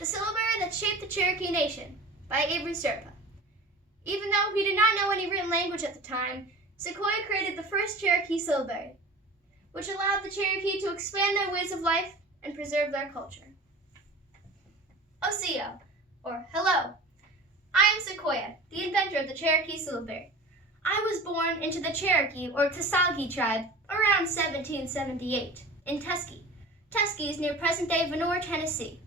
The Syllabary That Shaped the Cherokee Nation by Avary Serpa. Even though he did not know any written language at the time, Sequoyah created the first Cherokee syllabary, which allowed the Cherokee to expand their ways of life and preserve their culture. Oseo, or hello. I am Sequoyah, the inventor of the Cherokee syllabary. I was born into the Cherokee or Tasagi tribe around 1778 in Tuskegee. Tuskegee is near present-day Vonore, Tennessee.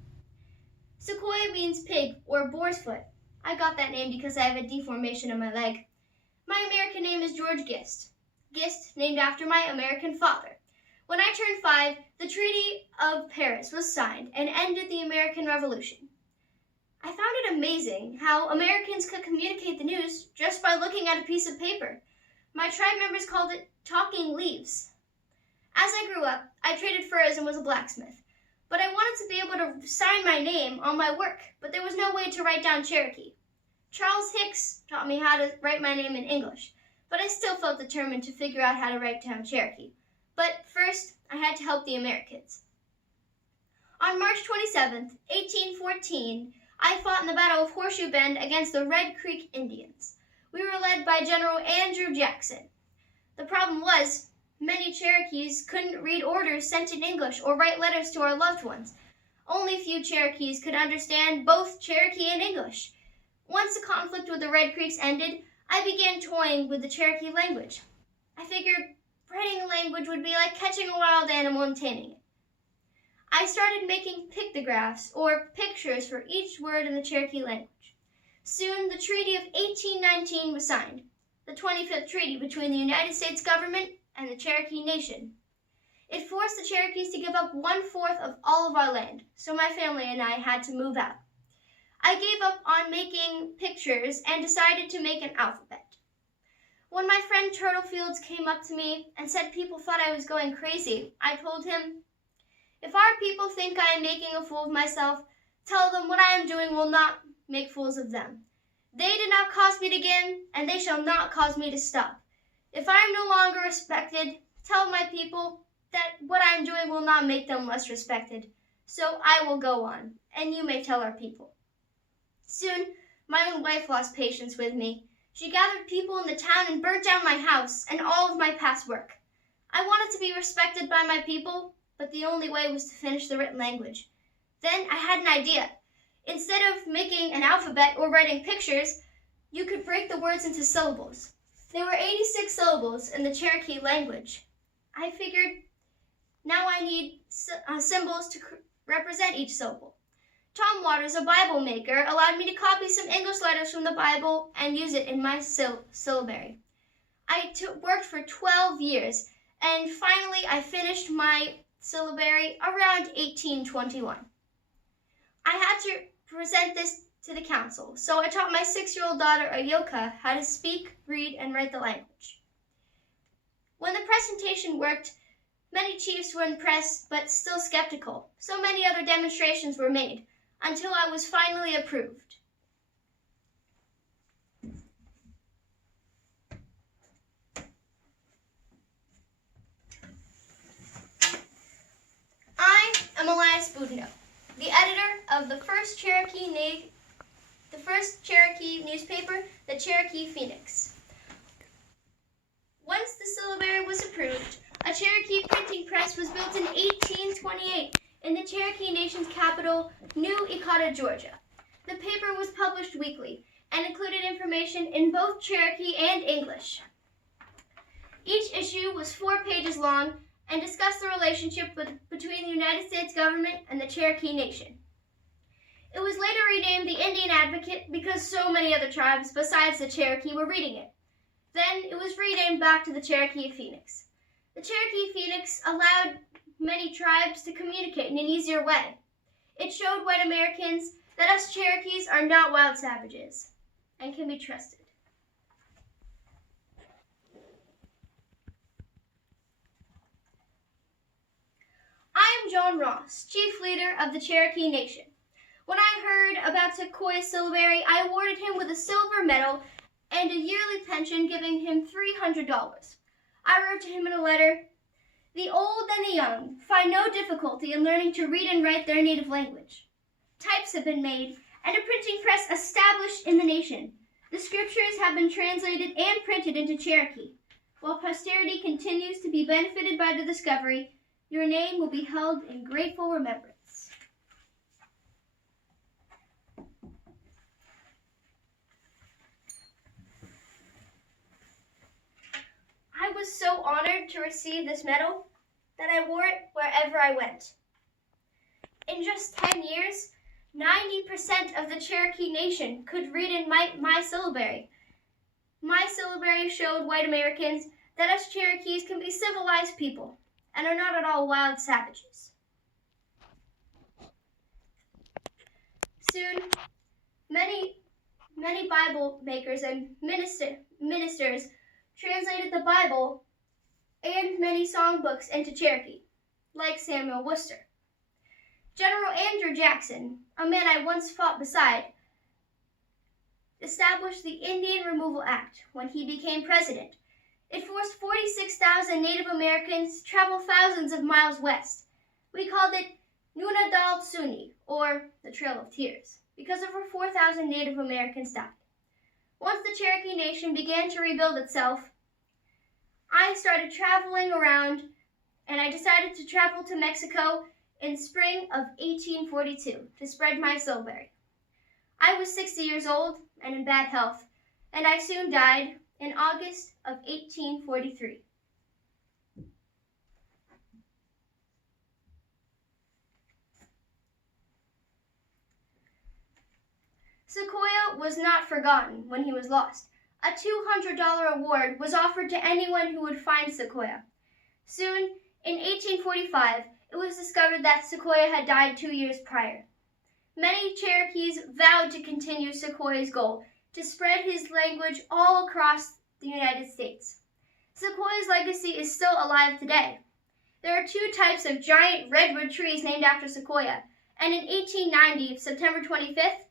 Sequoyah means pig or boar's foot. I got that name because I have a deformation on my leg. My American name is George Gist. Gist named after my American father. When I turned 5, the Treaty of Paris was signed and ended the American Revolution. I found it amazing how Americans could communicate the news just by looking at a piece of paper. My tribe members called it talking leaves. As I grew up, I traded furs and was a blacksmith. But I wanted to be able to sign my name on my work, but there was no way to write down Cherokee. Charles Hicks taught me how to write my name in English, but I still felt determined to figure out how to write down Cherokee. But first, I had to help the Americans. On March 27, 1814, I fought in the Battle of Horseshoe Bend against the Red Creek Indians. We were led by General Andrew Jackson. The problem was, many Cherokees couldn't read orders sent in English or write letters to our loved ones. Only few Cherokees could understand both Cherokee and English. Once the conflict with the Red Creeks ended, I began toying with the Cherokee language. I figured writing a language would be like catching a wild animal and taming it. I started making pictographs, or pictures, for each word in the Cherokee language. Soon, the Treaty of 1819 was signed, the 25th treaty between the United States government and the Cherokee Nation. It forced the Cherokees to give up 1/4 of all of our land, so my family and I had to move out. I gave up on making pictures and decided to make an alphabet. When my friend Turtlefields came up to me and said people thought I was going crazy, I told him, "If our people think I am making a fool of myself, tell them what I am doing will not make fools of them. They did not cause me to begin, and they shall not cause me to stop. If I am no longer respected, tell my people that what I am doing will not make them less respected. So I will go on, and you may tell our people." Soon, my own wife lost patience with me. She gathered people in the town and burnt down my house and all of my past work. I wanted to be respected by my people, but the only way was to finish the written language. Then I had an idea. Instead of making an alphabet or writing pictures, you could break the words into syllables. There were 86 syllables in the Cherokee language. I figured now I need symbols to represent each syllable. Tom Waters, a Bible maker, allowed me to copy some English letters from the Bible and use it in my syllabary. I worked for 12 years, and finally I finished my syllabary around 1821. I had to present this to the council, so I taught my 6-year-old daughter, Ayoka, how to speak, read, and write the language. When the presentation worked, many chiefs were impressed but still skeptical, so many other demonstrations were made, until I was finally approved. I am Elias Boudinot, the editor of the first Cherokee newspaper, the Cherokee Phoenix. Once the syllabary was approved, a Cherokee printing press was built in 1828 in the Cherokee Nation's capital, New Ecota, Georgia. The paper was published weekly and included information in both Cherokee and English. Each issue was 4 pages long and discussed the relationship between the United States government and the Cherokee Nation. It was later renamed the Indian Advocate because so many other tribes besides the Cherokee were reading it. Then it was renamed back to the Cherokee Phoenix. The Cherokee Phoenix allowed many tribes to communicate in an easier way. It showed white Americans that us Cherokees are not wild savages and can be trusted. I am John Ross, Chief Leader of the Cherokee Nation. When I heard about Sequoyah's syllabary, I awarded him with a silver medal and a yearly pension, giving him $300. I wrote to him in a letter, "The old and the young find no difficulty in learning to read and write their native language. types have been made, and a printing press established in the nation. The scriptures have been translated and printed into Cherokee. While posterity continues to be benefited by the discovery, your name will be held in grateful remembrance. I was so honored to receive this medal that I wore it wherever I went. In just 10 years, 90% of the Cherokee Nation could read in my Syllabary. My Syllabary showed white Americans that us Cherokees can be civilized people and are not at all wild savages. Soon, many Bible makers and ministers translated the Bible and many songbooks into Cherokee, like Samuel Worcester. General Andrew Jackson, a man I once fought beside, established the Indian Removal Act when he became president. It forced 46,000 Native Americans to travel thousands of miles west. We called it Nunadal Tsuni, or the Trail of Tears, because over 4,000 Native Americans died. Once the Cherokee Nation began to rebuild itself, I started traveling around, and I decided to travel to Mexico in spring of 1842 to spread my Syllabary. I was 60 years old and in bad health, and I soon died in August of 1843. Sequoyah was not forgotten when he was lost. A $200 award was offered to anyone who would find Sequoyah. Soon, in 1845, it was discovered that Sequoyah had died 2 years prior. Many Cherokees vowed to continue Sequoyah's goal, to spread his language all across the United States. Sequoyah's legacy is still alive today. There are 2 types of giant redwood trees named after Sequoyah, and in 1890, September 25th,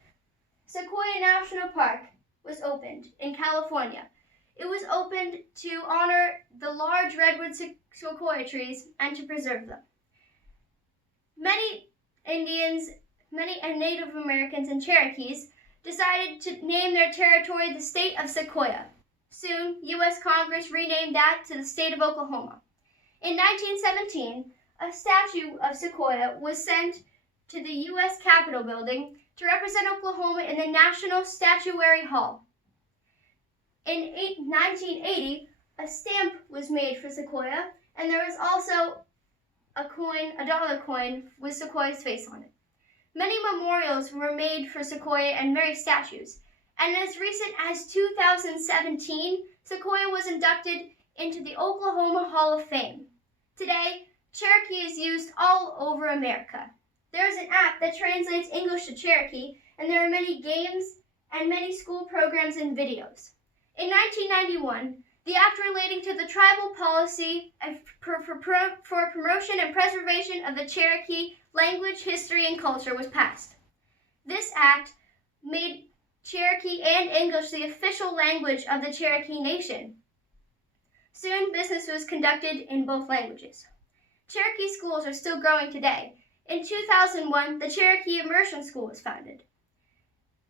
Sequoyah National Park was opened in California. It was opened to honor the large redwood sequoia trees and to preserve them. Many Indians, Native Americans, and Cherokees decided to name their territory the state of Sequoyah. Soon, U.S. Congress renamed that to the state of Oklahoma. In 1917, a statue of Sequoyah was sent to the U.S. Capitol building to represent Oklahoma in the National Statuary Hall. In 1980, a stamp was made for Sequoyah, and there was also a dollar coin with Sequoyah's face on it. Many memorials were made for Sequoyah and many statues, and as recent as 2017, Sequoyah was inducted into the Oklahoma Hall of Fame. Today, Cherokee is used all over America. There is an app that translates English to Cherokee, and there are many games and many school programs and videos. In 1991, the act relating to the tribal policy for promotion and preservation of the Cherokee language, history, and culture was passed. This act made Cherokee and English the official language of the Cherokee Nation. Soon, business was conducted in both languages. Cherokee schools are still growing today. In 2001, the Cherokee Immersion School was founded.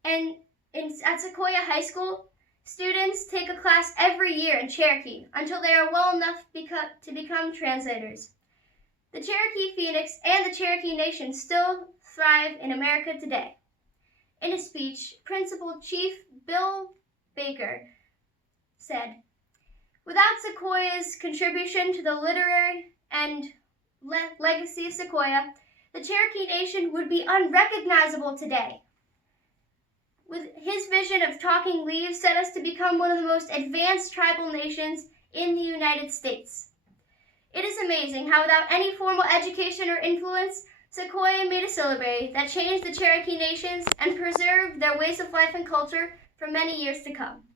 And at Sequoyah High School, students take a class every year in Cherokee until they are well enough to become translators. The Cherokee Phoenix and the Cherokee Nation still thrive in America today. In a speech, Principal Chief Bill Baker said, "Without Sequoyah's contribution to the literary and legacy of Sequoyah, the Cherokee Nation would be unrecognizable today. With his vision of talking leaves set us to become one of the most advanced tribal nations in the United States. It is amazing how without any formal education or influence, Sequoyah made a syllabary that changed the Cherokee Nations and preserved their ways of life and culture for many years to come."